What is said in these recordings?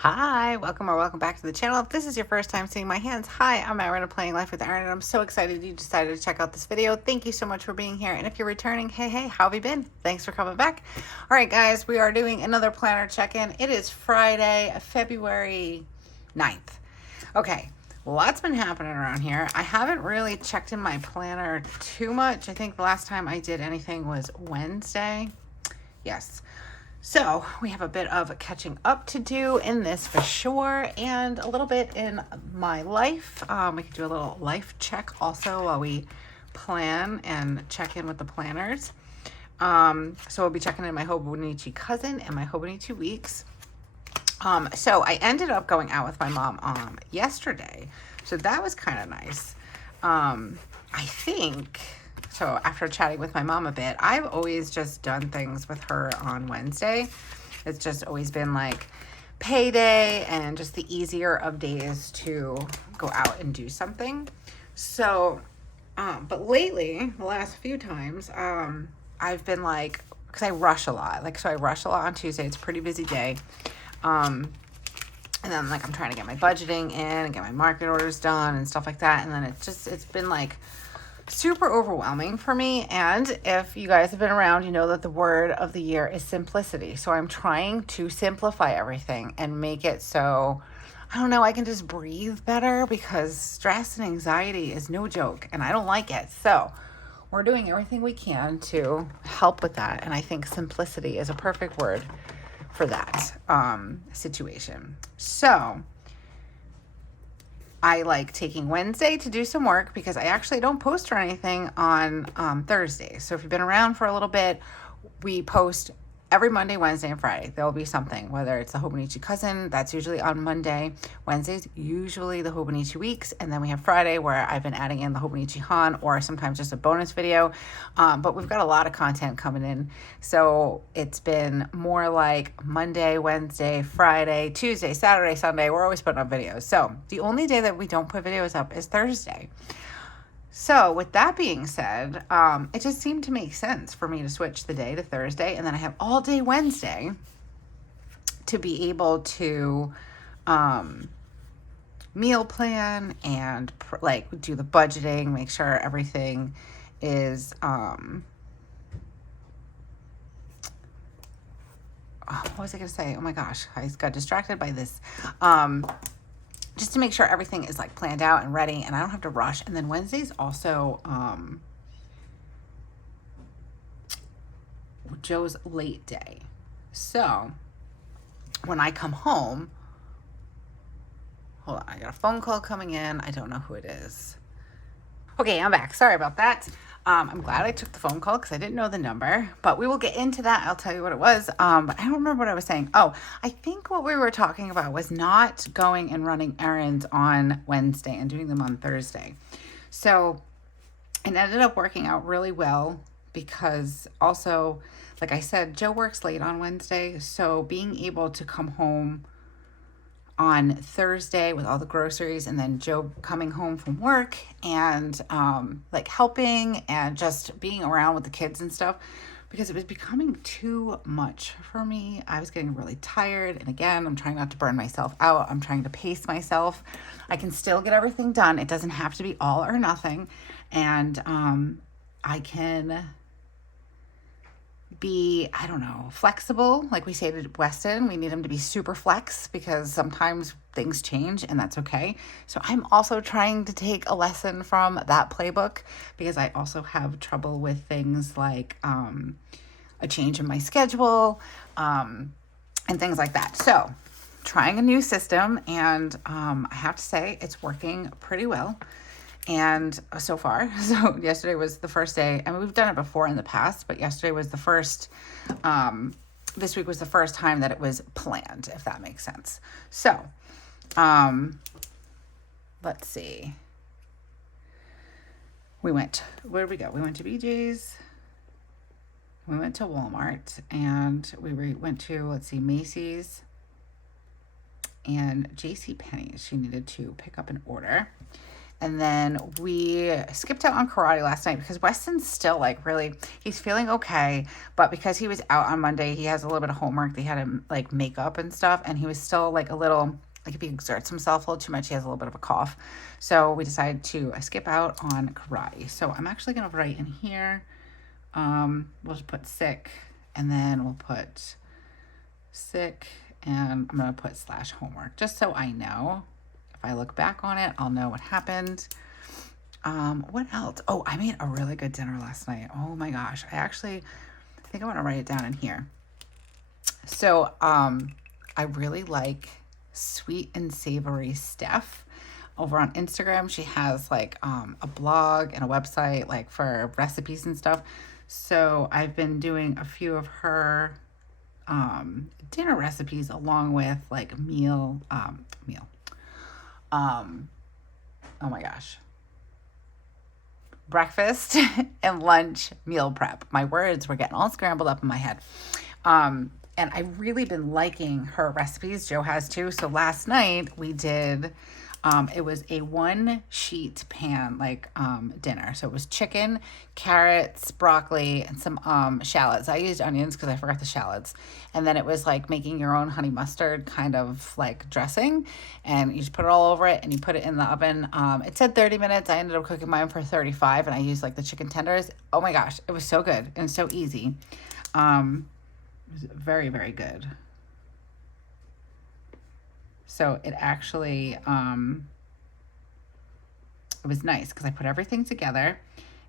Hi, welcome or welcome back to the channel. If this is your first time seeing my hands, hi, I'm Erin of Planning Life with Erin, and I'm so excited you decided to check out this video. Thank you so much for being here. And if you're returning, hey, how have you been? Thanks for coming back. All right, guys, we are doing another planner check-in. It is Friday, February 9th. Okay, lots been happening around here. I haven't really checked in my planner too much. I think the last time I did anything was Wednesday. Yes. So we have a bit of catching up to do in this for sure, and a little bit in my life. We could do a little life check also while we plan and check in with the planners. So we'll be checking in my Hobonichi cousin and my Hobonichi weeks. So I ended up going out with my mom yesterday, so that was kind of nice. I think so. After chatting with my mom a bit, I've always just done things with her on Wednesday. It's just always been like payday and just the easier of days to go out and do something. So, but lately, the last few times, I've been like, because I rush a lot. So I rush a lot on Tuesday. It's a pretty busy day. And then I'm trying to get my budgeting in and get my market orders done and stuff like that. And then it's been like super overwhelming for me. And if you guys have been around, you know that the word of the year is simplicity. So I'm trying to simplify everything and make it so, I don't know, I can just breathe better, because stress and anxiety is no joke and I don't like it. So we're doing everything we can to help with that. And I think simplicity is a perfect word for that situation. So I like taking Wednesday to do some work, because I actually don't post or anything on Thursday. So if you've been around for a little bit, we post every Monday, Wednesday, and Friday. There will be something, whether it's the Hobonichi cousin, that's usually on Monday. Wednesday's usually the Hobonichi weeks. And then we have Friday, where I've been adding in the Hobonichi Han, or sometimes just a bonus video. But we've got a lot of content coming in. So it's been more like Monday, Wednesday, Friday, Tuesday, Saturday, Sunday. We're always putting up videos. So the only day that we don't put videos up is Thursday. So with that being said, it just seemed to make sense for me to switch the day to Thursday, and then I have all day Wednesday to be able to meal plan and do the budgeting, make sure everything is what was I gonna say? Oh my gosh, I got distracted by this. Just to make sure everything is planned out and ready, and I don't have to rush. And then Wednesday's also Joe's late day. So when I come home, hold on, I got a phone call coming in. I don't know who it is. Okay, I'm back. Sorry about that. I'm glad I took the phone call, because I didn't know the number, but we will get into that. I'll tell you what it was. But I don't remember what I was saying. Oh, I think what we were talking about was not going and running errands on Wednesday and doing them on Thursday. So it ended up working out really well, because also, like I said, Joe works late on Wednesday. So being able to come home on Thursday with all the groceries, and then Joe coming home from work and helping and just being around with the kids and stuff, because it was becoming too much for me. I was getting really tired, and again, I'm trying not to burn myself out. I'm trying to pace myself. I can still get everything done. It doesn't have to be all or nothing, and I can be, I don't know, flexible. Like we say to Weston, we need him to be super flex, because sometimes things change, and that's okay. So I'm also trying to take a lesson from that playbook, because I also have trouble with things like a change in my schedule and things like that. So trying a new system, and I have to say it's working pretty well. And so far, so yesterday was the first day. I mean, we've done it before in the past, but yesterday was the first, this week was the first time that it was planned, if that makes sense. So, let's see. Where did we go? We went to BJ's, we went to Walmart, and we went to, Macy's and JCPenney's. She needed to pick up an order. And then we skipped out on karate last night because Weston's still like really, he's feeling okay. But because he was out on Monday, he has a little bit of homework. They had him like make up and stuff. And he was still like a little, like if he exerts himself a little too much, he has a little bit of a cough. So we decided to skip out on karate. So I'm actually going to write in here. We'll just put sick, and then we'll put sick, and I'm going to put / homework just so I know. If I look back on it, I'll know what happened. What else? Oh, I made a really good dinner last night. Oh my gosh. I think I want to write it down in here. So, I really like Sweet and Savory Steph. Over on Instagram, she has like a blog and a website like for recipes and stuff. So I've been doing a few of her dinner recipes along with like oh my gosh, breakfast and lunch meal prep. My words were getting all scrambled up in my head. And I've really been liking her recipes. Joe has too. So last night we did, it was a 1-sheet pan, like, dinner. So it was chicken, carrots, broccoli, and some, shallots. I used onions because I forgot the shallots. And then it was like making your own honey mustard kind of like dressing. And you just put it all over it and you put it in the oven. It said 30 minutes. I ended up cooking mine for 35 and I used like the chicken tenders. Oh my gosh, it was so good and so easy. It was very, very good. So it actually, it was nice because I put everything together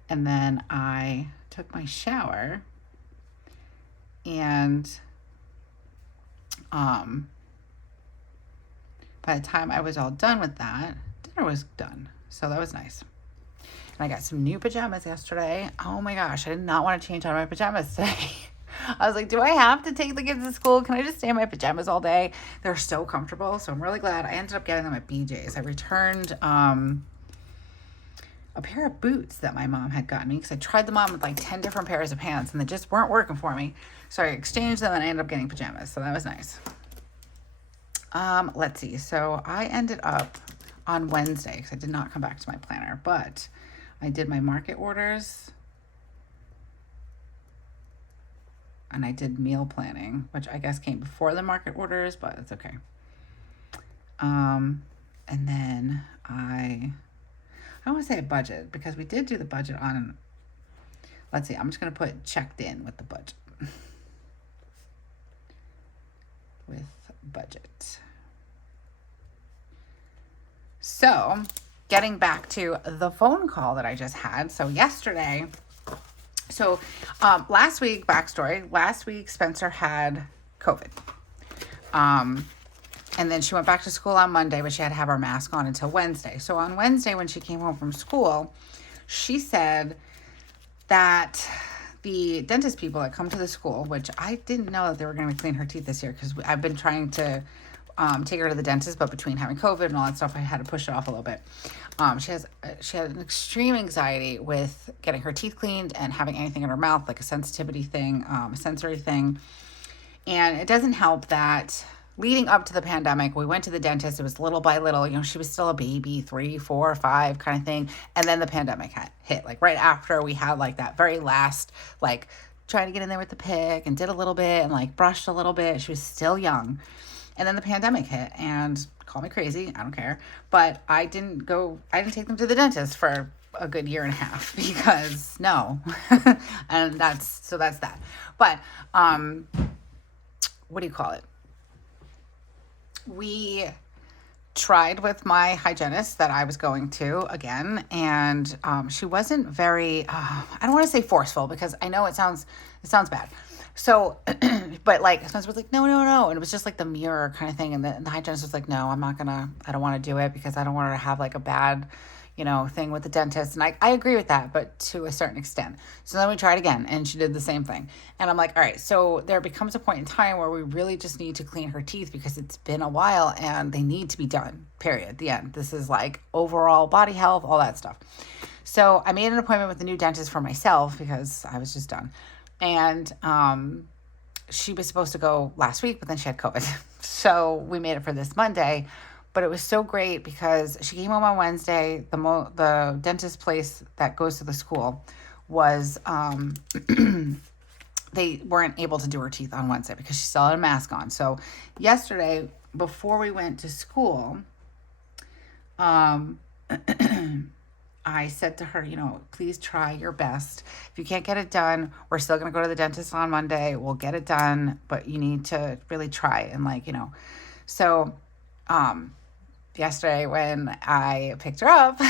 and then I took my shower and, by the time I was all done with that, dinner was done. So that was nice. And I got some new pajamas yesterday. Oh my gosh, I did not want to change out of my pajamas today. I was like, do I have to take the kids to school? Can I just stay in my pajamas all day? They're so comfortable. So I'm really glad. I ended up getting them at BJ's. I returned a pair of boots that my mom had gotten me because I tried them on with like 10 different pairs of pants and they just weren't working for me. So I exchanged them and I ended up getting pajamas. So that was nice. Let's see. So I ended up on Wednesday because I did not come back to my planner, but I did my market orders. And I did meal planning, which I guess came before the market orders, but it's okay. And then I don't want to say a budget because we did do the budget on, let's see, I'm just going to put checked in with the budget. With budget. So getting back to the phone call that I just had. So yesterday, last week, backstory, last week Spencer had COVID. And then she went back to school on Monday, but she had to have her mask on until Wednesday. So on Wednesday, when she came home from school, she said that the dentist people that come to the school, which I didn't know that they were going to clean her teeth this year because I've been trying to take her to the dentist, but between having COVID and all that stuff, I had to push it off a little bit. She had an extreme anxiety with getting her teeth cleaned and having anything in her mouth, like a sensitivity thing, a sensory thing. And it doesn't help that leading up to the pandemic, we went to the dentist. It was little by little, she was still a baby, 3, 4, 5 kind of thing. And then the pandemic hit, like right after we had like that very last, like trying to get in there with the pick and did a little bit and like brushed a little bit. She was still young. And then the pandemic hit and call me crazy, I don't care. But I didn't take them to the dentist for a good year and a half because no. And that's that. But, what do you call it? We tried with my hygienist that I was going to again, and she wasn't very, I don't want to say forceful because I know it sounds bad. So, but like, Spencer was like, no. And it was just like the mirror kind of thing. And the hygienist was like, no, I don't want to do it because I don't want her to have like a bad, thing with the dentist. And I agree with that, but to a certain extent. So then we tried again and she did the same thing. And I'm like, all right, so there becomes a point in time where we really just need to clean her teeth because it's been a while and they need to be done, period. The end. This is like overall body health, all that stuff. So I made an appointment with the new dentist for myself because I was just done. And she was supposed to go last week, but then she had COVID. So we made it for this Monday. But it was so great because she came home on Wednesday. The dentist place that goes to the school was, they weren't able to do her teeth on Wednesday because she still had a mask on. So yesterday, before we went to school, I said to her, please try your best. If you can't get it done, we're still going to go to the dentist on Monday. We'll get it done, but you need to really try. And so, yesterday when I picked her up,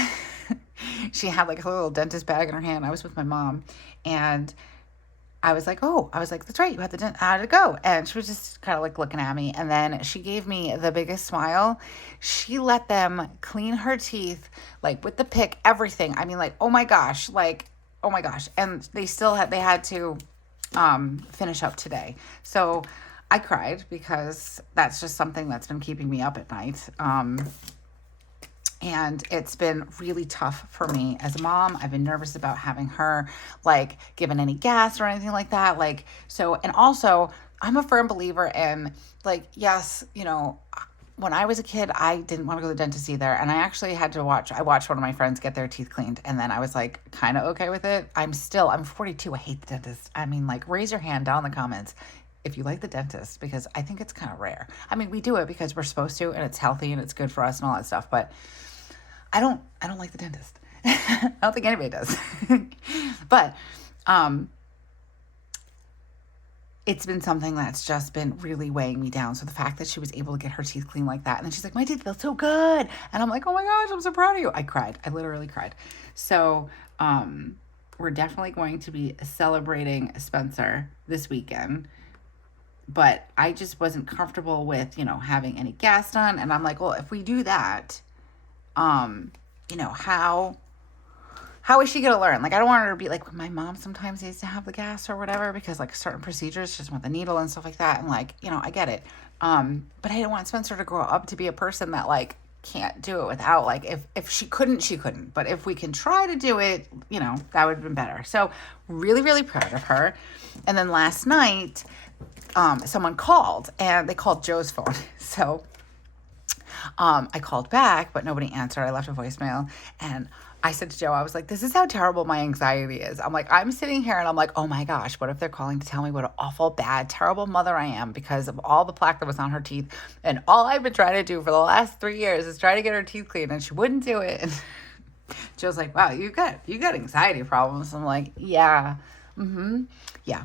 she had like a little dentist bag in her hand. I was with my mom, and I was like, that's right, you had how did it go? And she was just kind of like looking at me, and then she gave me the biggest smile. She let them clean her teeth, like with the pick, everything. I mean, like, oh my gosh. And they had to finish up today. So I cried because that's just something that's been keeping me up at night. And it's been really tough for me as a mom. I've been nervous about having her given any gas or anything like that. And also I'm a firm believer in yes, when I was a kid, I didn't want to go to the dentist either. And I actually I watched one of my friends get their teeth cleaned. And then I was kind of okay with it. I'm 42. I hate the dentist. I mean, raise your hand down in the comments if you like the dentist, because I think it's kind of rare. I mean, we do it because we're supposed to, and it's healthy and it's good for us and all that stuff. But I don't like the dentist. I don't think anybody does. But it's been something that's just been really weighing me down. So the fact that she was able to get her teeth clean like that, and then she's like, my teeth feel so good. And I'm like, oh my gosh, I'm so proud of you. I cried. I literally cried. So we're definitely going to be celebrating Spencer this weekend. But I just wasn't comfortable with, having any gas done. And I'm like, well, if we do that, how is she going to learn? I don't want her to be like my mom sometimes needs to have the gas or whatever, because certain procedures, she just want the needle and stuff like that. And I get it. But I didn't want Spencer to grow up to be a person that can't do it without, if she couldn't, she couldn't. But if we can try to do it, that would have been better. So really, really proud of her. And then last night, someone called, and they called Joe's phone. So I called back, but nobody answered. I left a voicemail, and I said to Joe, I was like, this is how terrible my anxiety is. I'm like, I'm sitting here and I'm like, oh my gosh, what if they're calling to tell me what an awful, bad, terrible mother I am because of all the plaque that was on her teeth. And all I've been trying to do for the last 3 years is try to get her teeth cleaned, and she wouldn't do it. And Joe's like, wow, you got anxiety problems. I'm like, yeah. Yeah.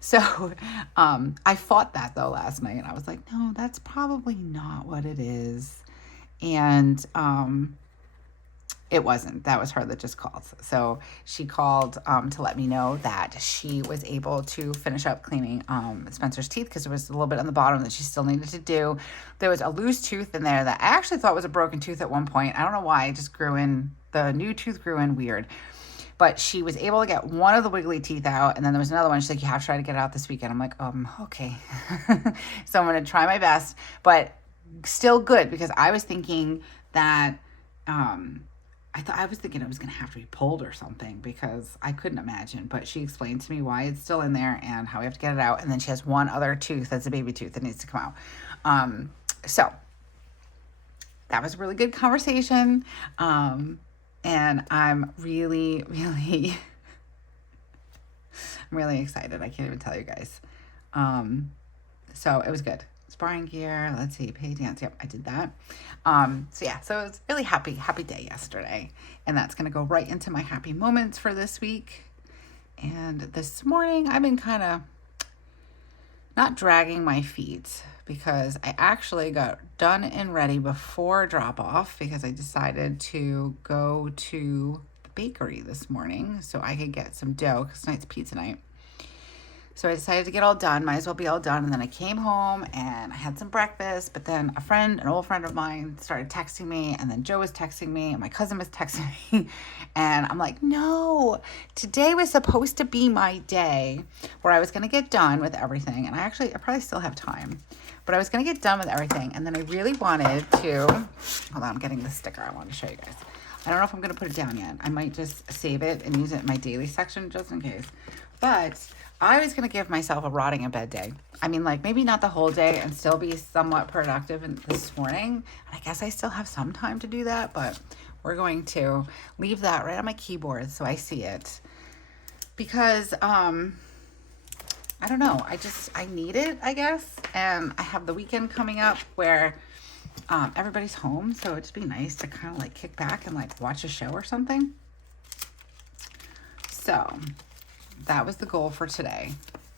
So I fought that though last night, and I was like, no, that's probably not what it is. And it wasn't. That was her that just called. So she called to let me know that she was able to finish up cleaning Spencer's teeth, because there was a little bit on the bottom that she still needed to do. There was a loose tooth in there that I actually thought was a broken tooth at one point. I don't know why. It just grew in. The new tooth grew in weird. But she was able to get one of the wiggly teeth out, and then there was another one. She's like, you have to try to get it out this weekend. I'm like, okay. So I'm going to try my best, but still good, because I was thinking that I was thinking it was going to have to be pulled or something, because I couldn't imagine. But she explained to me why it's still in there and how we have to get it out. And then she has one other tooth that's a baby tooth that needs to come out. So that was a really good conversation. And I'm really, really, I'm really excited. I can't even tell you guys. So it was good. Sparring gear. Let's see. Pay dance. Yep, I did that. So it was really happy day yesterday. And that's going to go right into my happy moments for this week. And this morning, I've been kind of not dragging my feet, because I actually got done and ready before drop off, because I decided to go to the bakery this morning so I could get some dough, because tonight's pizza night. So I decided to get all done, might as well be all done. And then I came home and I had some breakfast, but then an old friend of mine started texting me, and then Joe was texting me, and my cousin was texting me. And I'm like, no, today was supposed to be my day where I was going to get done with everything. And I probably still have time, but I was going to get done with everything. And then I really wanted to, hold on, I'm getting the sticker I want to show you guys. I don't know if I'm going to put it down yet. I might just save it and use it in my daily section just in case. But I was going to give myself a rotting in bed day. I mean, like maybe not the whole day and still be somewhat productive this morning. And I guess I still have some time to do that, but we're going to leave that right on my keyboard so I see it. Because, I don't know, I need it, I guess. And I have the weekend coming up where everybody's home. So it'd just be nice to kind of like kick back and like watch a show or something. So that was the goal for today.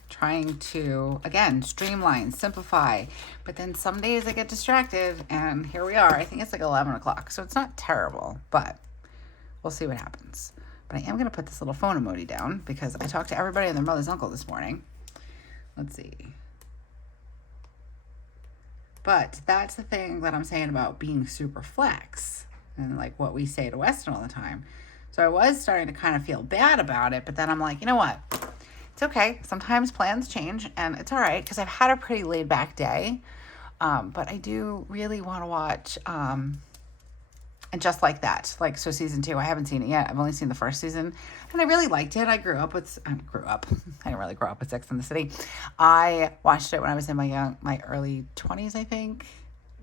Trying to, again, streamline, simplify, but then some days I get distracted and here we are. I think it's like 11 o'clock, so it's not terrible, but we'll see what happens. But I am going to put this little phone emoji down because I talked to everybody and their mother's uncle this morning. Let's see. But that's the thing that I'm saying about being super flex and like what we say to Weston all the time. So I was starting to kind of feel bad about it, but then I'm like, you know what? It's okay. Sometimes plans change and it's all right because I've had a pretty laid back day. But I do really want to watch and Just Like That. Like, so season 2, I haven't seen it yet. I've only seen the first season and I really liked it. I didn't really grow up with Sex and the City. I watched it when I was in my early 20s, I think.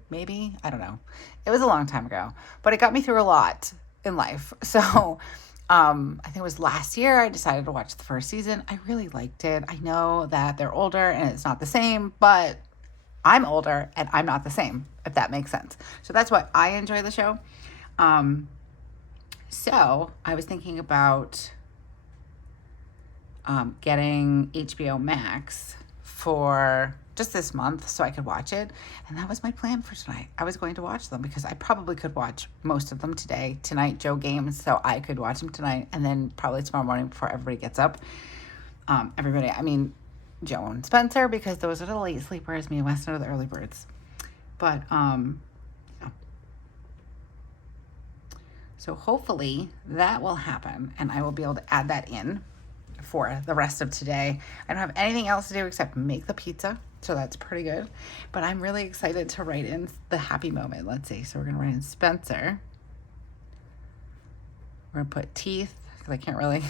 Maybe. I don't know. It was a long time ago, but it got me through a lot in life. So I think it was last year I decided to watch the first season. I really liked it. I know that they're older and it's not the same, but I'm older and I'm not the same, if that makes sense. So that's why I enjoy the show. So I was thinking about getting HBO Max for just this month so I could watch it. And that was my plan for tonight. I was going to watch them because I probably could watch most of them today. Tonight, Joe games, so I could watch them tonight. And then probably tomorrow morning before everybody gets up. Joe and Spencer, because those are the late sleepers. Me and Weston are the early birds. But, yeah. So hopefully that will happen. And I will be able to add that in for the rest of today. I don't have anything else to do except make the pizza. So that's pretty good. But I'm really excited to write in the happy moment. Let's see. So we're going to write in Spencer. We're going to put teeth because I can't really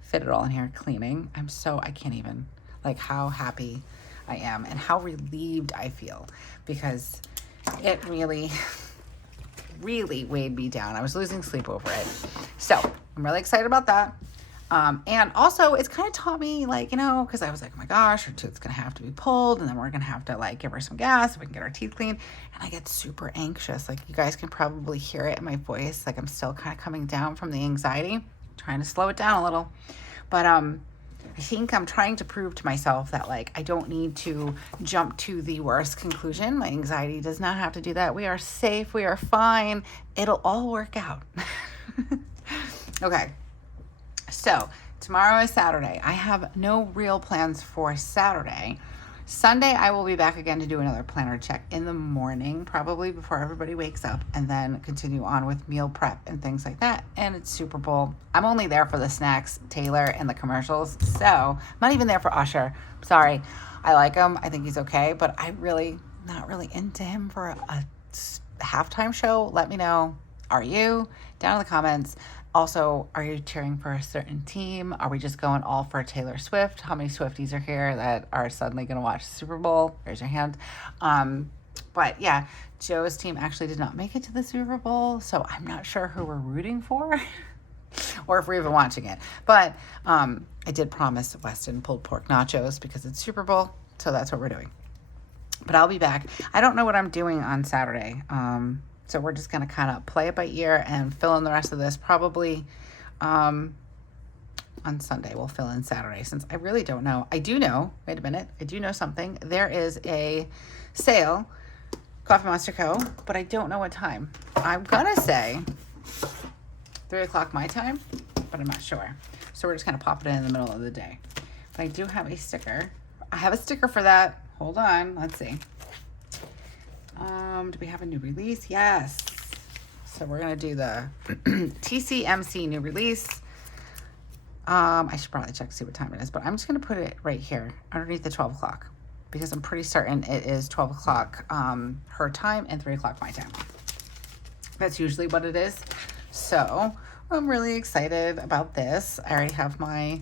fit it all in here. Cleaning. I can't even, like, how happy I am and how relieved I feel because it really, really weighed me down. I was losing sleep over it. So I'm really excited about that. And also it's kind of taught me, like, you know, because I was like, oh my gosh, her tooth's going to have to be pulled and then we're going to have to like give her some gas so we can get our teeth cleaned. And I get super anxious. Like, you guys can probably hear it in my voice. Like, I'm still kind of coming down from the anxiety, trying to slow it down a little. But, I think I'm trying to prove to myself that, like, I don't need to jump to the worst conclusion. My anxiety does not have to do that. We are safe. We are fine. It'll all work out. Okay. So tomorrow is Saturday. I have no real plans for Saturday. Sunday, I will be back again to do another planner check in the morning, probably before everybody wakes up, and then continue on with meal prep and things like that. And it's Super Bowl. I'm only there for the snacks, Taylor, and the commercials. So I'm not even there for Usher. Sorry. I like him. I think he's okay, but I'm really not really into him for a halftime show. Let me know. Are you? Down in the comments. Also, are you cheering for a certain team? Are we just going all for Taylor Swift? How many Swifties are here that are suddenly going to watch the Super Bowl? Raise your hand. But yeah, Joe's team actually did not make it to the Super Bowl, so I'm not sure who we're rooting for or if we're even watching it. But I did promise Weston pulled pork nachos because it's Super Bowl, so that's what we're doing. But I'll be back. I don't know what I'm doing on Saturday. So we're just going to kind of play it by ear and fill in the rest of this probably on Sunday. We'll fill in Saturday since I really don't know. I do know, wait a minute, I do know something. There is a sale, Coffee Monster Co., but I don't know what time. I'm going to say 3 o'clock my time, but I'm not sure. So we're just going to pop it in the middle of the day. But I do have a sticker. I have a sticker for that. Hold on. Let's see. Do we have a new release? Yes. So we're going to do the TCMC new release. I should probably check to see what time it is, but I'm just going to put it right here underneath the 12 o'clock because I'm pretty certain it is 12 o'clock her time and 3 o'clock my time. That's usually what it is. So I'm really excited about this. I already have my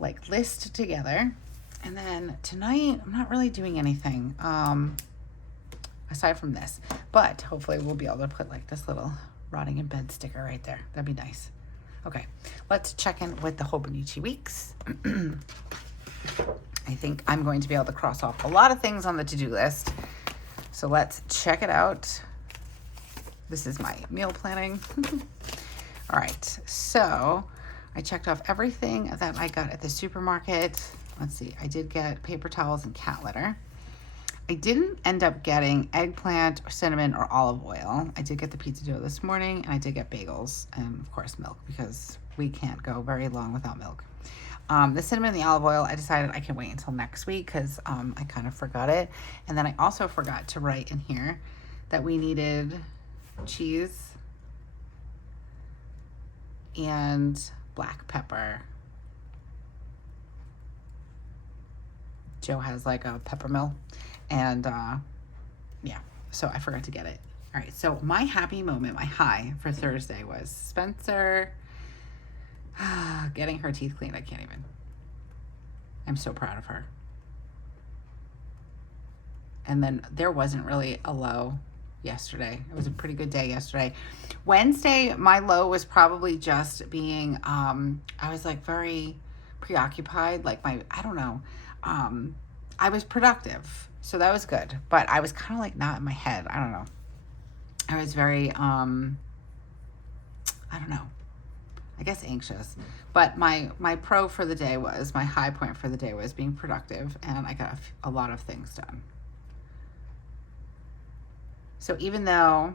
list together And then tonight, I'm not really doing anything aside from this. But hopefully we'll be able to put like this little rotting in bed sticker right there. That'd be nice. Okay, let's check in with the Hobonichi weeks. I think I'm going to be able to cross off a lot of things on the to-do list. So let's check it out. This is my meal planning. All right, so I checked off everything that I got at the supermarket. Let's see, I did get paper towels and cat litter. I didn't end up getting eggplant or cinnamon or olive oil. I did get the pizza dough this morning, and I did get bagels and, of course, milk, because we can't go very long without milk. The cinnamon and the olive oil, I decided I can wait until next week because I kind of forgot it. And then I also forgot to write in here that we needed cheese and black pepper. Joe has like a pepper mill. And yeah, so I forgot to get it. All right, so my happy moment, my high for Thursday was Spencer getting her teeth cleaned. I can't even. I'm so proud of her. And then there wasn't really a low yesterday. It was a pretty good day yesterday. Wednesday, my low was probably just being, I was like very preoccupied. Like I don't know. I was productive. So that was good, but I was kind of like not in my head. I don't know. I was very, I don't know, I guess anxious. But my pro for the day was, my high point for the day was being productive, and I got a lot of things done. So even though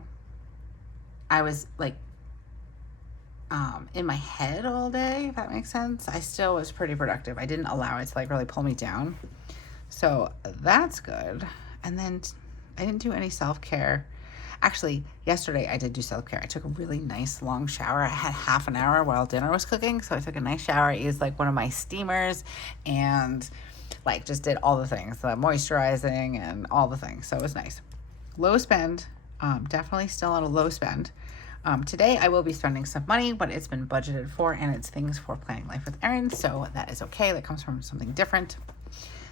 I was like in my head all day, if that makes sense, I still was pretty productive. I didn't allow it to like really pull me down. So that's good. And then I didn't do any self-care. Actually, yesterday I did do self-care. I took a really nice long shower. I had half an hour while dinner was cooking. So I took a nice shower. I used like one of my steamers and like just did all the things, the moisturizing and all the things. So it was nice. Low spend, definitely still on a low spend. Today I will be spending some money, but it's been budgeted for, and it's things for Planning Life with Erin. So that is okay. That comes from something different.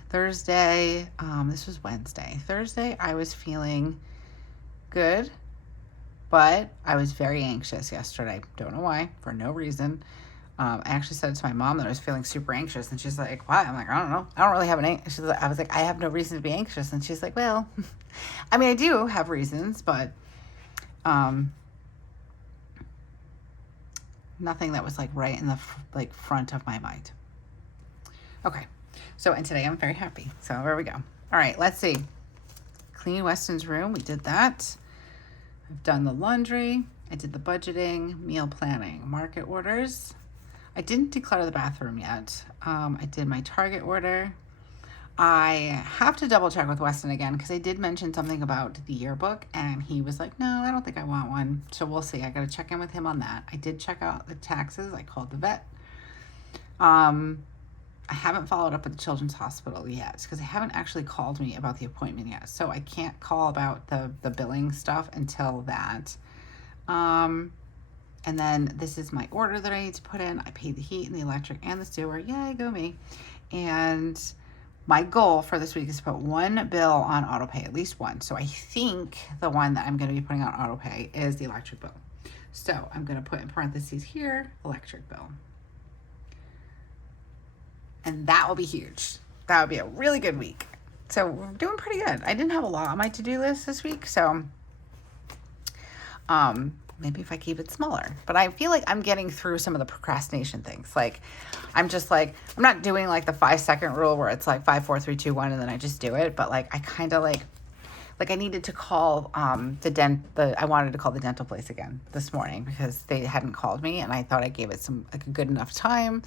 Thursday, this was Wednesday. Thursday, I was feeling good, but I was very anxious yesterday. Don't know why, for no reason. I actually said to my mom that I was feeling super anxious, and she's like, why? I'm like, I don't know. I don't really have I was like, I have no reason to be anxious. And she's like, well, I mean, I do have reasons, but nothing that was like right in the front of my mind. Okay. So, and today I'm very happy. So there we go. All right, let's see. Clean Weston's room. We did that. I've done the laundry. I did the budgeting, meal planning, market orders. I didn't declutter the bathroom yet. I did my Target order. I have to double check with Weston again because I did mention something about the yearbook, and he was like, no, I don't think I want one. So we'll see. I got to check in with him on that. I did check out the taxes. I called the vet. I haven't followed up with the Children's Hospital yet because they haven't actually called me about the appointment yet. So I can't call about the billing stuff until that. And then this is my order that I need to put in. I paid the heat and the electric and the sewer. Yay, go me. And my goal for this week is to put one bill on autopay, at least one. So I think the one that I'm going to be putting on autopay is the electric bill. So I'm going to put in parentheses here, electric bill. And that will be huge. That would be a really good week. So we're doing pretty good. I didn't have a lot on my to-do list this week, so maybe if I keep it smaller. But I feel like I'm getting through some of the procrastination things. Like I'm just like, I'm not doing like the 5-second rule where it's like 5, 4, 3, 2, 1, and then I just do it. But like I kind of like I needed to call I wanted to call the dental place again this morning because they hadn't called me, and I thought I gave it some like a good enough time.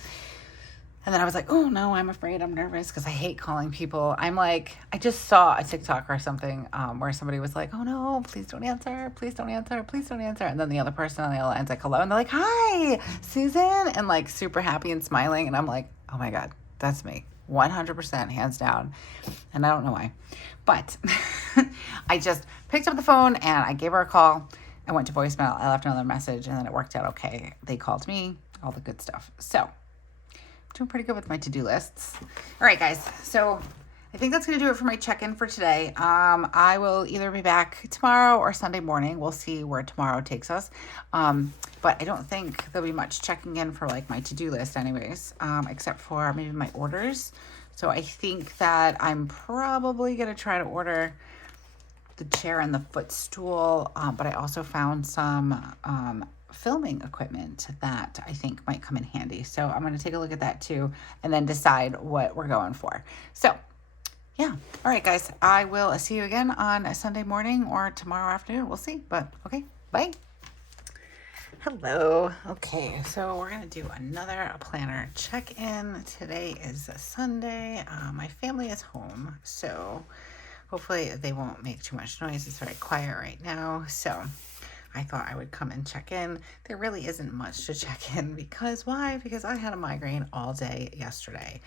And then I was like, oh no, I'm afraid, I'm nervous because I hate calling people. I'm like, I just saw a TikTok or something where somebody was like, oh no, please don't answer, please don't answer, please don't answer. And then the other person on the other end's like, hello. And they're like, hi, Susan. And like super happy and smiling. And I'm like, oh my God, that's me. 100% hands down. And I don't know why. But I just picked up the phone and I gave her a call. I went to voicemail. I left another message and then it worked out okay. They called me, all the good stuff. So doing pretty good with my to-do lists. All right, guys. So I think that's going to do it for my check-in for today. I will either be back tomorrow or Sunday morning. We'll see where tomorrow takes us. But I don't think there'll be much checking in for like my to-do list anyways, except for maybe my orders. So I think that I'm probably going to try to order the chair and the footstool, but I also found some filming equipment that I think might come in handy. So I'm going to take a look at that too and then decide what we're going for. So yeah. All right, guys. I will see you again on a Sunday morning or tomorrow afternoon. We'll see. But okay, bye. Hello. Okay, so we're going to do another planner check-in. Today is a Sunday. My family is home, so hopefully they won't make too much noise. It's very quiet right now. So I thought I would come and check in. There really isn't much to check in because why? Because I had a migraine all day yesterday.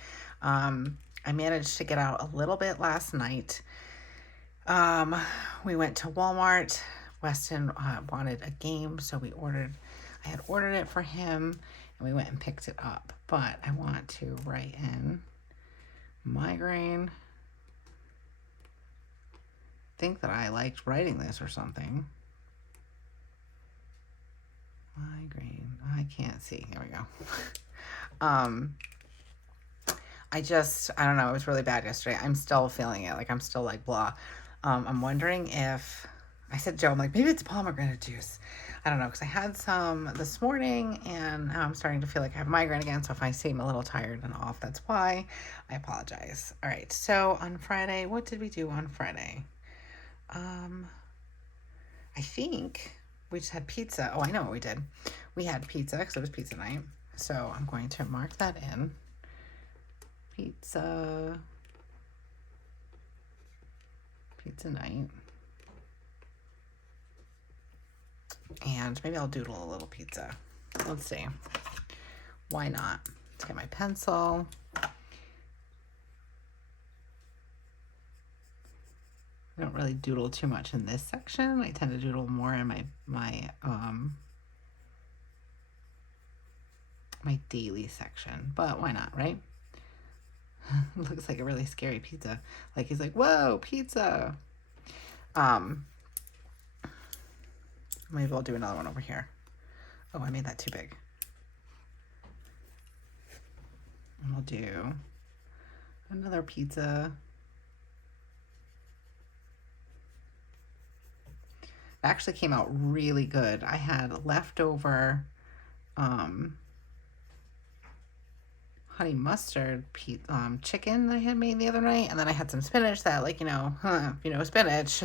I managed to get out a little bit last night. We went to Walmart. Weston wanted a game, so I had ordered it for him, and we went and picked it up. But I want to write in migraine. Think that I liked writing this or something. Migraine. I can't see. Here we go. I don't know. It was really bad yesterday. I'm still feeling it. Like, I'm still like blah. I'm wondering if, I said to Joe, I'm like, maybe it's pomegranate juice. I don't know, because I had some this morning and now I'm starting to feel like I have migraine again. So if I seem a little tired and off, that's why. I apologize. All right. So on Friday, what did we do on Friday? I think we just had pizza. Oh, I know what we did. We had pizza because it was pizza night. So I'm going to mark that in. Pizza night. And maybe I'll doodle a little pizza. Let's see. Why not? Let's get my pencil. I don't really doodle too much in this section. I tend to doodle more in my daily section. But why not, right? Looks like a really scary pizza. Like he's like, whoa, pizza. Maybe I'll do another one over here. Oh, I made that too big. And we'll do another pizza. It actually came out really good. I had leftover honey mustard chicken that I had made the other night, and then I had some spinach that, like, spinach.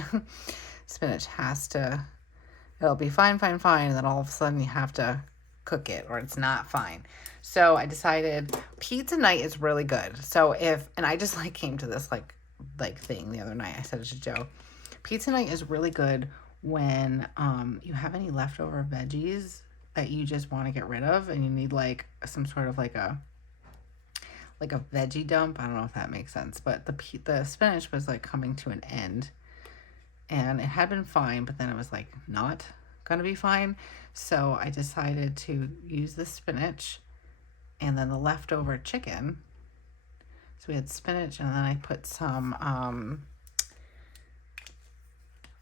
Spinach has to, it'll be fine, and then all of a sudden you have to cook it or it's not fine. So I decided pizza night is really good. So and I just came to this like thing the other night. I said it to Joe, pizza night is really good when you have any leftover veggies that you just want to get rid of and you need like some sort of like a veggie dump. I don't know if that makes sense, but the spinach was like coming to an end and it had been fine, but then it was like not gonna be fine. So I decided to use the spinach and then the leftover chicken. So we had spinach and then I put some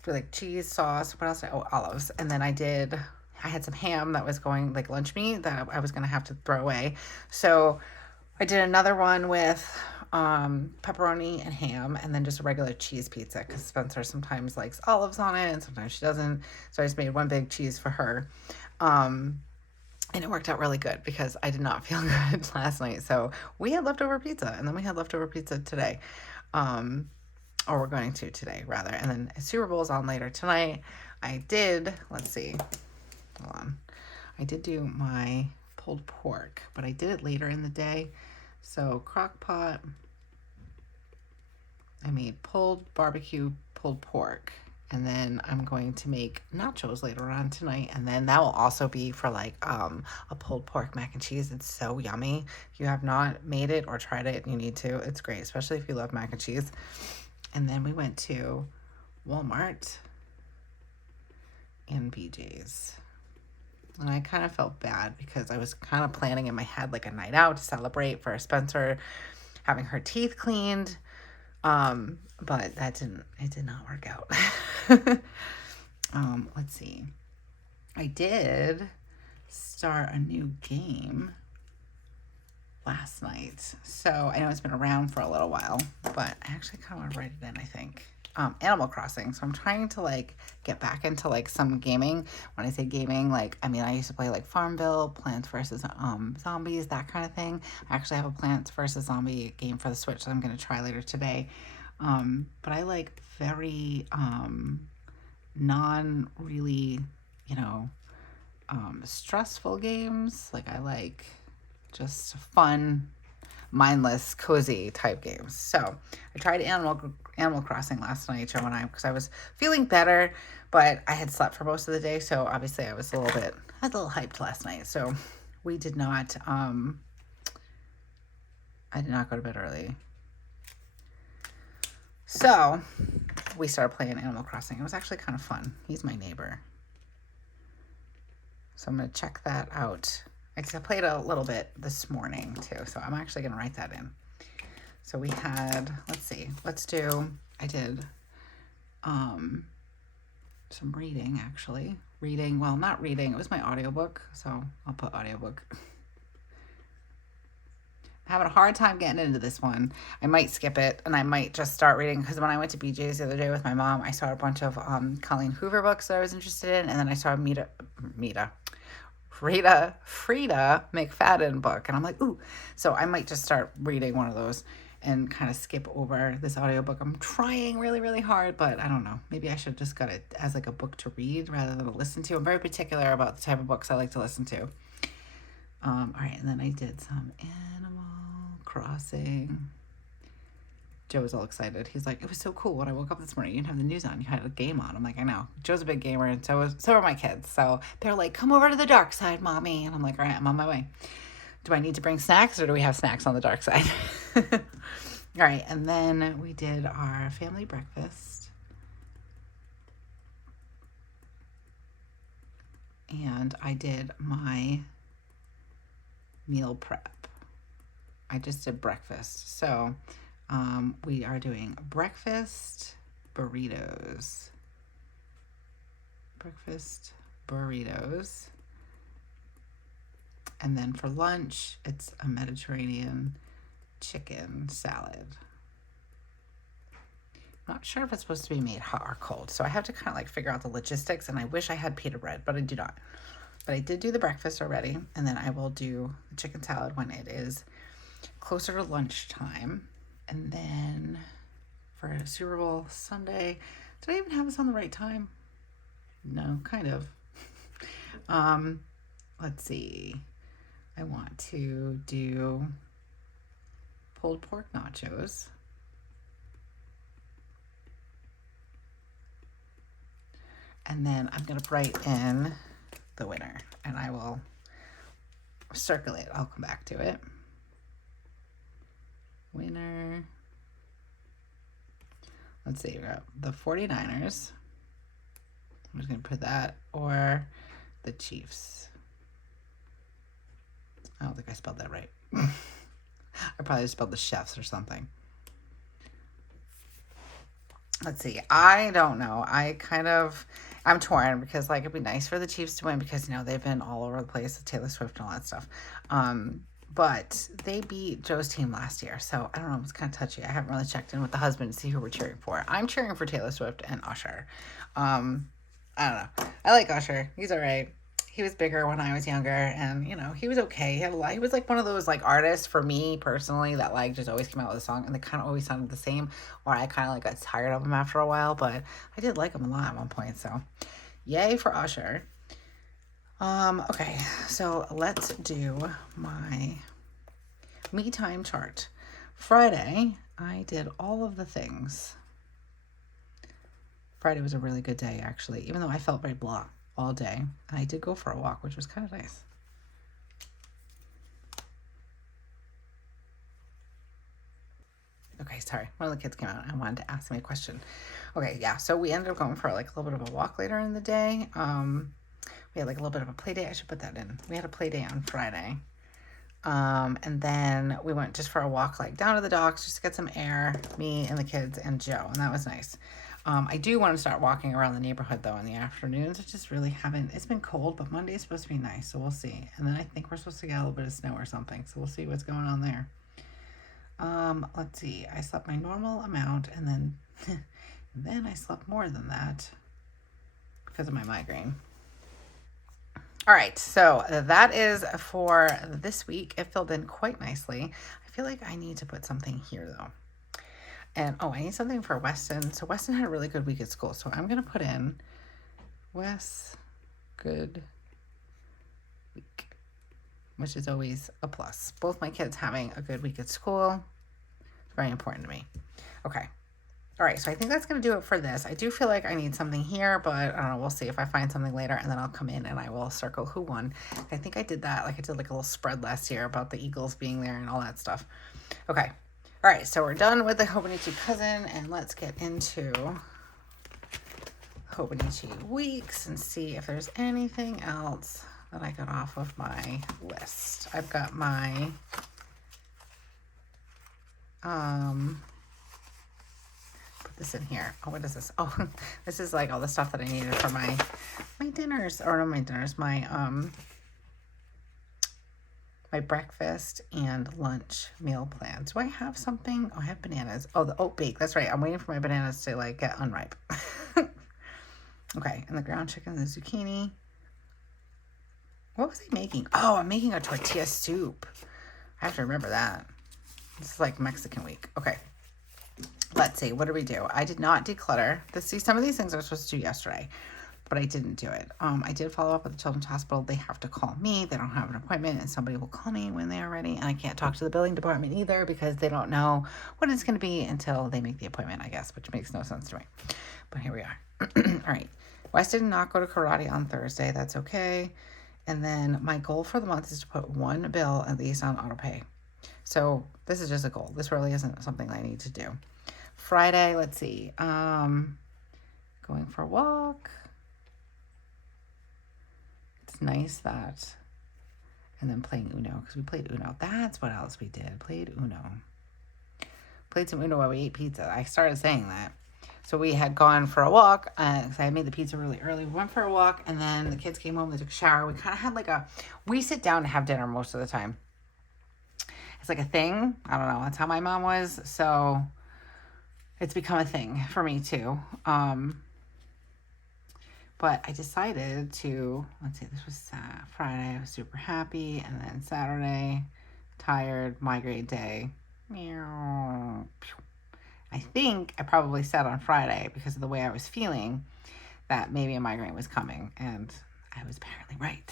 for like cheese sauce. What else? Olives. And then I had some ham that was going like lunch meat that I was gonna have to throw away. So I did another one with pepperoni and ham and then just a regular cheese pizza because Spencer sometimes likes olives on it and sometimes she doesn't. So I just made one big cheese for her. And it worked out really good because I did not feel good last night. So we had leftover pizza and then we had leftover pizza today. Or we're going to today rather. And then Super Bowl's on later tonight. Let's see. Hold on. I did do my pulled pork, but I did it later in the day. So crock pot, I made barbecue pulled pork, and then I'm going to make nachos later on tonight, and then that will also be for like a pulled pork mac and cheese. It's so yummy. If you have not made it or tried it, you need to. It's great, especially if you love mac and cheese. And then we went to Walmart and BJ's. And I kind of felt bad because I was kind of planning in my head like a night out to celebrate for Spencer having her teeth cleaned. But it did not work out. Let's see. I did start a new game last night. So I know it's been around for a little while, but I actually kind of want to write it in, I think. Animal Crossing. So I'm trying to like get back into like some gaming. When I say gaming, like, I mean, I used to play like Farmville, Plants vs. Zombies, that kind of thing. I actually have a Plants vs. Zombie game for the Switch that I'm going to try later today. But I like very non really, you know, stressful games. Like I like just fun, mindless, cozy type games. So I tried Animal Crossing last night, Joe and I, because I was feeling better, but I had slept for most of the day, so obviously I was a little hyped last night. So we did not. I did not go to bed early. So we started playing Animal Crossing. It was actually kind of fun. He's my neighbor. So I'm going to check that out. I played a little bit this morning too, so I'm actually going to write that in. So we had, I did some reading actually. Well, not reading, it was my audiobook, so I'll put audiobook. Having a hard time getting into this one. I might skip it and I might just start reading, because when I went to BJ's the other day with my mom, I saw a bunch of Colleen Hoover books that I was interested in, and then I saw Frida McFadden book, and I'm like, ooh. So I might just start reading one of those and kind of skip over this audiobook. I'm trying really, really hard, but I don't know. Maybe I should just got it as like a book to read rather than to listen to. I'm very particular about the type of books I like to listen to. All right, and then I did some Animal Crossing. Joe was all excited. He's like, it was so cool when I woke up this morning. You didn't have the news on. You had a game on. I'm like, I know. Joe's a big gamer, and so are my kids. So they're like, come over to the dark side, Mommy. And I'm like, all right, I'm on my way. Do I need to bring snacks, or do we have snacks on the dark side? All right, and then we did our family breakfast. And I did my meal prep. I just did breakfast. So we are doing breakfast burritos. And then for lunch, it's a Mediterranean chicken salad. I'm not sure if it's supposed to be made hot or cold, so I have to kind of like figure out the logistics, and I wish I had pita bread, but I do not. But I did do the breakfast already, and then I will do the chicken salad when it is closer to lunchtime. And then for Super Bowl Sunday, did I even have this on the right time? No, kind of. Let's see. I want to do pulled pork nachos. And then I'm going to write in the winner, and I will circle it. I'll come back to it. Winner. Let's see, we got the 49ers. I'm just going to put that, or the Chiefs. I don't think I spelled that right. I probably spelled the chefs or something. Let's see. I don't know. I'm torn, because like it'd be nice for the Chiefs to win, because you know they've been all over the place with Taylor Swift and all that stuff. But they beat Joe's team last year, so I don't know. It's kind of touchy. I haven't really checked in with the husband to see who we're cheering for. I'm cheering for Taylor Swift and Usher. I don't know. I like Usher. He's all right. He was bigger when I was younger, and you know he was okay. He had a lot. He was like one of those like artists for me personally that like just always came out with a song and they kind of always sounded the same, or I kind of like got tired of him after a while. But I did like him a lot at one point, so yay for Usher. Okay, so let's do my me time chart. Friday, I did all of the things. Friday was a really good day, actually, even though I felt very blah all day. And I did go for a walk, which was kind of nice. Okay, sorry. One of the kids came out and wanted to ask me a question. Okay, yeah, so we ended up going for like a little bit of a walk later in the day. We had like a little bit of a play day. I should put that in. We had a play day on Friday. And then we went just for a walk, like down to the docks, just to get some air, me and the kids and Joe. And that was nice. I do want to start walking around the neighborhood though in the afternoons. I just really haven't. It's been cold, but Monday's supposed to be nice, so we'll see. And then I think we're supposed to get a little bit of snow or something, so we'll see what's going on there. Let's see. I slept my normal amount, and then and then I slept more than that because of my migraine. All right, so that is for this week. It filled in quite nicely. I feel like I need to put something here though. And I need something for Weston. So Weston had a really good week at school. So I'm going to put in Wes, good week, which is always a plus. Both my kids having a good week at school. Very important to me. Okay. All right. So I think that's going to do it for this. I do feel like I need something here, but I don't know. We'll see if I find something later, and then I'll come in and I will circle who won. I think I did that. Like I did like a little spread last year about the Eagles being there and all that stuff. Okay. All right, so we're done with the Hobonichi cousin, and let's get into Hobonichi weeks and see if there's anything else that I got off of my list. I've got my put this in here. Oh, what is this? Oh, this is like all the stuff that I needed for my dinners, or not my dinners, my breakfast and lunch meal plans. Do I have something? Oh, I have bananas. Oh, the oat bake. That's right. I'm waiting for my bananas to like get unripe. Okay, and the ground chicken, the zucchini. What was I making? Oh, I'm making a tortilla soup. I have to remember that. This is like Mexican week. Okay. Let's see. What do we do? I did not declutter. See, some of these things I was supposed to do yesterday, but I didn't do it. I did follow up with the Children's Hospital. They have to call me. They don't have an appointment, and somebody will call me when they are ready. And I can't talk to the billing department either because they don't know what it's going to be until they make the appointment, I guess, which makes no sense to me. But here we are. All right. Wes did not go to karate on Thursday. That's okay. And then my goal for the month is to put one bill at least on autopay. So this is just a goal. This really isn't something I need to do. Friday, let's see. Going for a walk. It's nice that, and then playing Uno, because we played Uno. That's what else we did. Played Uno. Played some Uno while we ate pizza. I started saying that. So we had gone for a walk, because I made the pizza really early. We went for a walk, and then the kids came home, they took a shower. We kind of had like we sit down to have dinner most of the time. It's like a thing. I don't know. That's how my mom was. So it's become a thing for me too. But I decided to, let's see, this was Friday. I was super happy. And then Saturday, tired, migraine day. Meow. I think I probably said on Friday, because of the way I was feeling, that maybe a migraine was coming. And I was apparently right.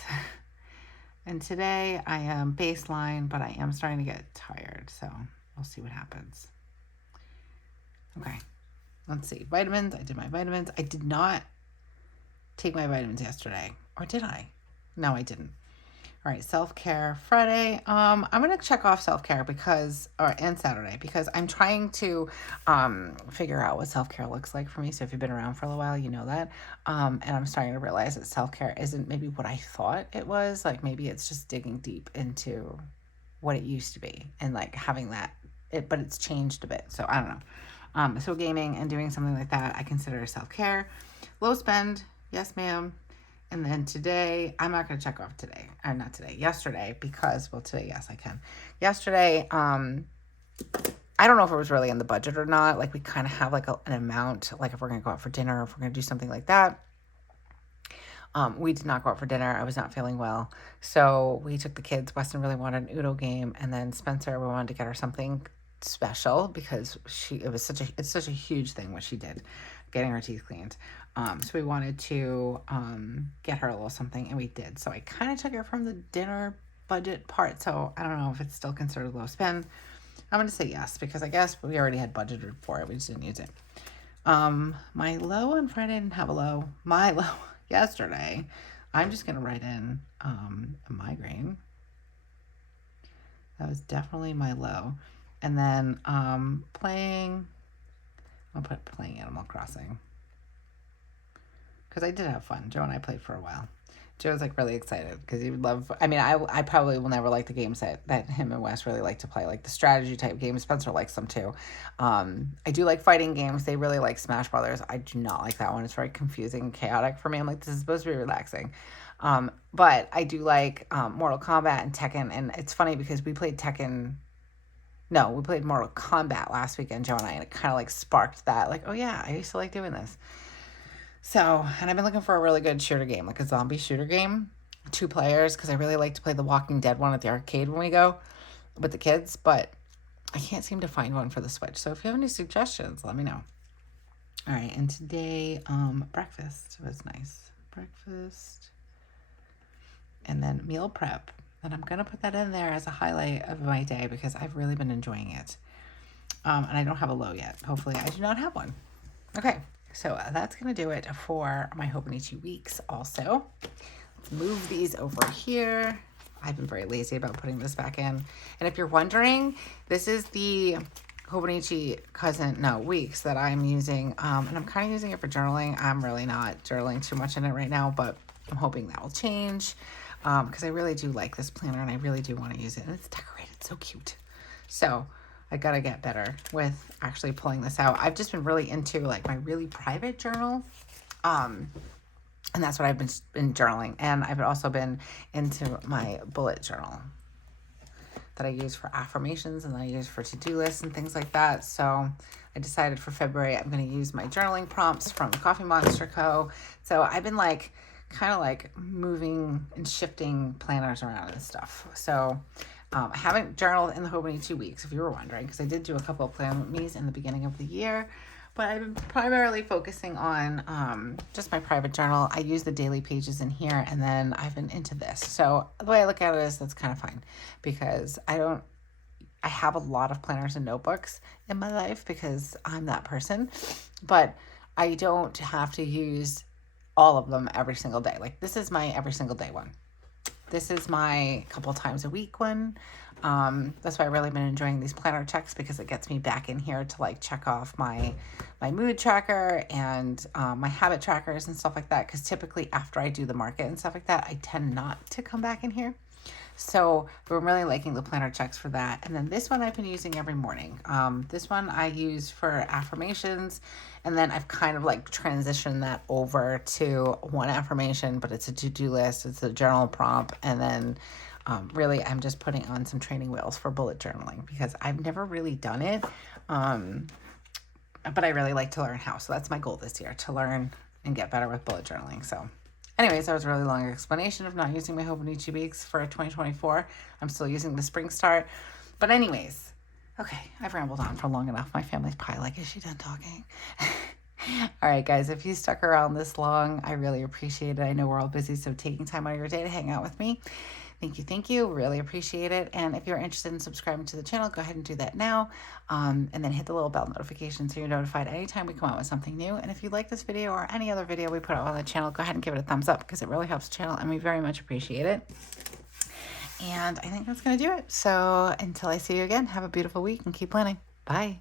And today I am baseline, but I am starting to get tired. So we'll see what happens. Okay. Let's see. Vitamins. I did my vitamins. I did not take my vitamins yesterday. Or did I? No, I didn't. All right, self-care Friday. I'm going to check off self-care and Saturday, because I'm trying to figure out what self-care looks like for me. So if you've been around for a while, you know that. And I'm starting to realize that self-care isn't maybe what I thought it was. Like maybe it's just digging deep into what it used to be and like having that, but it's changed a bit. So I don't know. So gaming and doing something like that, I consider self-care. Low spend. Yes, ma'am. And then today, I'm not going to check off today. Not today. Yesterday, because, well, today, yes, I can. Yesterday, I don't know if it was really in the budget or not. Like, we kind of have, like, an amount, like, if we're going to go out for dinner, or if we're going to do something like that. We did not go out for dinner. I was not feeling well. So we took the kids. Weston really wanted an Uno game. And then Spencer, we wanted to get her something special, because it's such a huge thing what she did, getting her teeth cleaned. So we wanted to get her a little something, and we did. So I kind of took it from the dinner budget part. So I don't know if it's still considered low spend. I'm going to say yes, because I guess we already had budgeted for it. We just didn't use it. My low on Friday, I didn't have a low. My low yesterday, I'm just going to write in a migraine. That was definitely my low. And then I'll put playing Animal Crossing. Because I did have fun. Joe and I played for a while. Joe's like really excited because he would love. I mean, I probably will never like the games that him and Wes really like to play, like the strategy type games. Spencer likes them too. I do like fighting games. They really like Smash Brothers. I do not like that one. It's very confusing and chaotic for me. I'm like, this is supposed to be relaxing. But I do like Mortal Kombat and Tekken. And it's funny because we played Tekken. No, we played Mortal Kombat last weekend, Joe and I, and it kind of like sparked that. Like, oh yeah, I used to like doing this. So, and I've been looking for a really good shooter game, like a zombie shooter game, 2 players, because I really like to play the Walking Dead one at the arcade when we go with the kids, but I can't seem to find one for the Switch. So if you have any suggestions, let me know. All right, and today, breakfast was nice. Breakfast, and then meal prep. And I'm going to put that in there as a highlight of my day because I've really been enjoying it. And I don't have a low yet. Hopefully I do not have one. Okay, so that's going to do it for my Hobonichi weeks also. Let's move these over here. I've been very lazy about putting this back in. And if you're wondering, this is the Hobonichi weeks that I'm using. And I'm kind of using it for journaling. I'm really not journaling too much in it right now, but I'm hoping that will change. Because I really do like this planner and I really do want to use it. And it's decorated so cute. So I got to get better with actually pulling this out. I've just been really into like my really private journal. And that's what I've been journaling. And I've also been into my bullet journal that I use for affirmations and that I use for to-do lists and things like that. So I decided for February, I'm going to use my journaling prompts from Coffee Monster Co. So I've been like, kind of like moving and shifting planners around and stuff. So I haven't journaled in the Hobonichi weeks, if you were wondering, because I did do a couple of plan with me's in the beginning of the year, but I've been primarily focusing on just my private journal. I use the daily pages in here, and then I've been into this. So the way I look at it is that's kind of fine because I have a lot of planners and notebooks in my life because I'm that person, but I don't have to use all of them every single day. Like this is my every single day one. This is my couple times a week one. That's why I've really been enjoying these planner checks because it gets me back in here to like check off my mood tracker and my habit trackers and stuff like that. Because typically after I do the market and stuff like that, I tend not to come back in here. So I'm really liking the planner checks for that. And then this one I've been using every morning. This one I use for affirmations. And then I've kind of like transitioned that over to one affirmation, but it's a to-do list. It's a journal prompt. And then really I'm just putting on some training wheels for bullet journaling because I've never really done it. But I really like to learn how. So that's my goal this year, to learn and get better with bullet journaling. So anyways, that was a really long explanation of not using my Hobonichi weeks for 2024. I'm still using the Spring Start. But anyways, okay, I've rambled on for long enough. My family's probably like, is she done talking? All right, guys, if you stuck around this long, I really appreciate it. I know we're all busy, so taking time out of your day to hang out with me. Thank you. Really appreciate it. And if you're interested in subscribing to the channel, go ahead and do that now. And then hit the little bell notification so you're notified anytime we come out with something new. And if you like this video or any other video we put out on the channel, go ahead and give it a thumbs up because it really helps the channel and we very much appreciate it. And I think that's going to do it. So until I see you again, have a beautiful week and keep planning. Bye.